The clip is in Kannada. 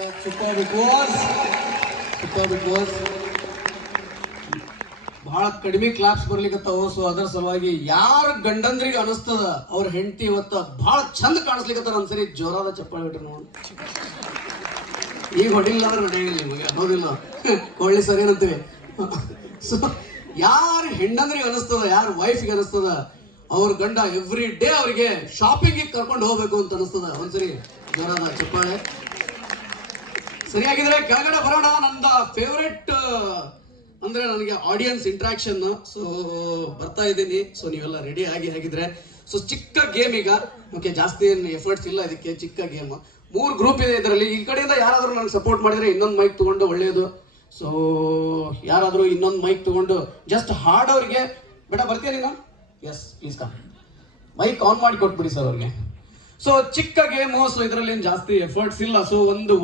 Super big boss, super big boss. ಬಹಳ ಕಡಿಮೆ ಕ್ಲಾಪ್ಸ್ ಬರ್ಲಿಕ್ಕತ್ತಾವ. ಸೊ ಅದರ ಸಲುವಾಗಿ ಯಾರ ಗಂಡಂದ್ರಿಗೆ ಅನಿಸ್ತದ ಅವ್ರ ಹೆಂಡತಿ ಇವತ್ತ ಬಹಳ ಚಂದ ಕಾಣಿಸ್ಲಿಕ್ಕತ್ತಾರ ಒಂದ್ಸರಿ ಜೋರಾದ ಚಪ್ಪಾಳೆ ಬಿಟ್ರಿ ನೋಡಿ. ಈಗ ಹೊಡಿಲ್ಲ ಅಂದ್ರೆ ನಡೆಯಲಿಲ್ಲ ನಿಮಗೆ, ಹೌದಿಲ್ಲ? ಕೊಳ್ಳಿ ಸರಿ ಏನಂತೀವಿ. ಸೊ ಯಾರ ಹೆಂಡಂದ್ರಿಗೆ ಅನಿಸ್ತದ, ಯಾರ ವೈಫ್ಗೆ ಅನಿಸ್ತದ ಅವ್ರ ಗಂಡ ಎವ್ರಿ ಡೇ ಅವ್ರಿಗೆ ಶಾಪಿಂಗ್ ಕರ್ಕೊಂಡು ಹೋಗ್ಬೇಕು ಅಂತ ಅನಿಸ್ತದ, ಒಂದ್ಸರಿ ಜೋರಾದ ಚಪ್ಪಾಳೆ. ಸರಿಯಾಗಿದ್ರೆ ಕೆಳಗಡೆ ಬರೋಣ. ನಂದ ಫೇವ್ರೆಟ್ ಅಂದ್ರೆ ನನಗೆ ಆಡಿಯನ್ಸ್ ಇಂಟ್ರಾಕ್ಷನ್. ಸೊ ಬರ್ತಾ ಇದ್ದೀನಿ. ಸೊ ನೀವೆಲ್ಲ ರೆಡಿ ಆಗಿದ್ರೆ ಸೊ ಚಿಕ್ಕ ಗೇಮ್ ಈಗ. ಓಕೆ, ಜಾಸ್ತಿ ಏನು ಎಫರ್ಟ್ಸ್ ಇಲ್ಲ ಇದಕ್ಕೆ, ಚಿಕ್ಕ ಗೇಮ್. 3 ಗ್ರೂಪ್ ಇದೆ ಇದರಲ್ಲಿ. ಈ ಕಡೆಯಿಂದ ಯಾರಾದ್ರೂ ನನಗೆ ಸಪೋರ್ಟ್ ಮಾಡಿದ್ರೆ ಇನ್ನೊಂದು ಮೈಕ್ ತಗೊಂಡು ಒಳ್ಳೇದು. ಸೊ ಯಾರಾದ್ರೂ ಇನ್ನೊಂದು ಮೈಕ್ ತಗೊಂಡು ಜಸ್ಟ್ ಹಾಡೋರಿಗೆ ಬೇಡ ಬರ್ತೀಯ ನೀನು? Yes please come. Mic on ಮಾಡಿ ಕೊಟ್ಬಿಡಿ ಸರ್ ಅವ್ರಿಗೆ. ಸೊ ಚಿಕ್ಕ ಗೇಮು. ಸೊ ಇದರಲ್ಲಿ ಜಾಸ್ತಿ ಎಫರ್ಟ್ಸ್ ಇಲ್ಲ. ಸೊ ಒಂದು